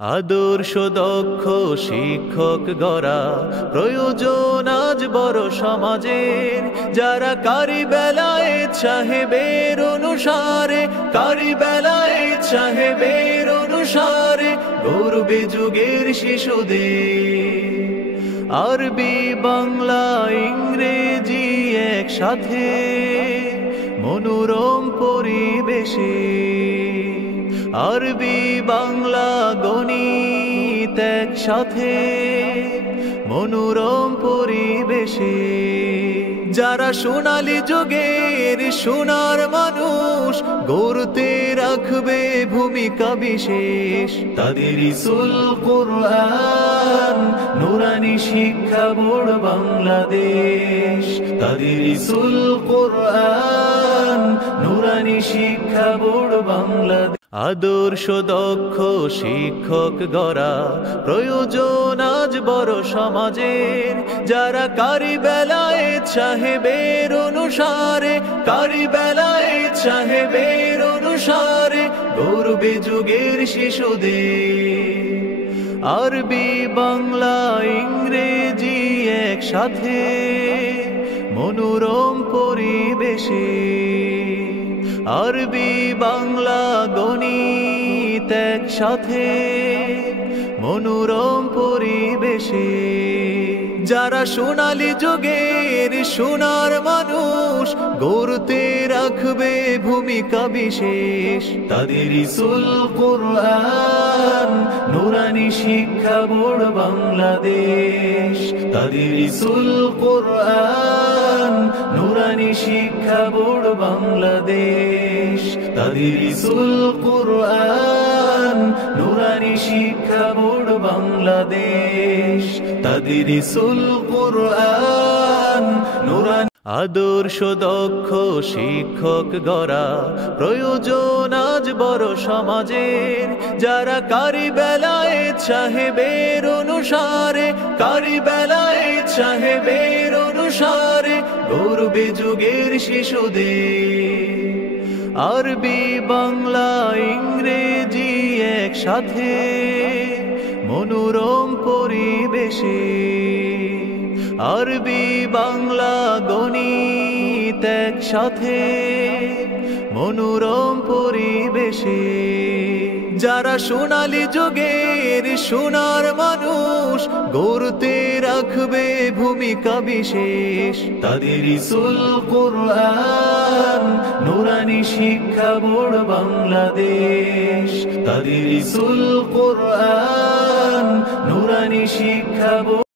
আদর্শ দক্ষ শিক্ষক গড়া প্রয়োজন আজ বড় সমাজের, যারা কারি বেলায় সাহেবের অনুসারে, কারি বেলায় সাহেবের অনুসারে গর্বে যুগের শিশুদের। আরবি বাংলা ইংরেজি একসাথে মনোরম পরিবেশে, আরবি বাংলা গণিত একসাথে মনোরম পরিবেশে, যারা সোনালী যুগের সোনার মানুষ গড়তে রাখবে ভূমিকা বিশেষ। তাদের স্কুল কোরআন নুরানি শিক্ষা বোর্ড বাংলাদেশ, তাদের স্কুল কোরআন নুরানি শিক্ষা বোর্ড বাংলাদেশ। আদর্শ দক্ষ শিক্ষক গড়া প্রয়োজন আজ বড় সমাজের, যারা কারি বেলায় সাহেবের অনুসারে, কারি বেলায় সাহেবের অনুসারে গর্বে যুগের শিশুদের। আরবি বাংলা ইংরেজি একসাথে মনোরম পরিবেশে, আরবি বাংলা গণিত একসাথে মনোরম পরিবেশে, যারা সোনালী যুগের সোনার মানুষ গড়তে রাখবে ভূমিকা বিশেষ। তাদের স্কুল কোরআন নুরানি শিক্ষা বোর্ড বাংলাদেশ, তাদের স্কুল কোরআন নুরানি শিক্ষা বোর্ড বাংলাদেশ, তাদের স্কুল কোরআন নুরানি শিক্ষা বোর্ড বাংলাদেশ, তাদের স্কুল কোরআন নুরানি। আদর্শ দক্ষ শিক্ষক গড়া প্রয়োজন আজ বড় সমাজের, যারা কারি বেলায় সাহেবের অনুসারে, কারি বেলায় সাহেবের অনুসারে গর্বে যুগের শিশুদের। আরবি বাংলা ইংরেজি একসাথে মনোরম পরিবেশে, আরবি বাংলা গণিত একসাথে মনোরম পরিবেশে, যারা সোনালী যুগের সোনার মানুষ গড়তে রাখবে ভূমিকা বিশেষ। তাদের স্কুল কোরআন নুরানি শিক্ষা বোর্ড বাংলাদেশ, তাদের স্কুল কোরআন নুরানি শিক্ষা বোর্ড।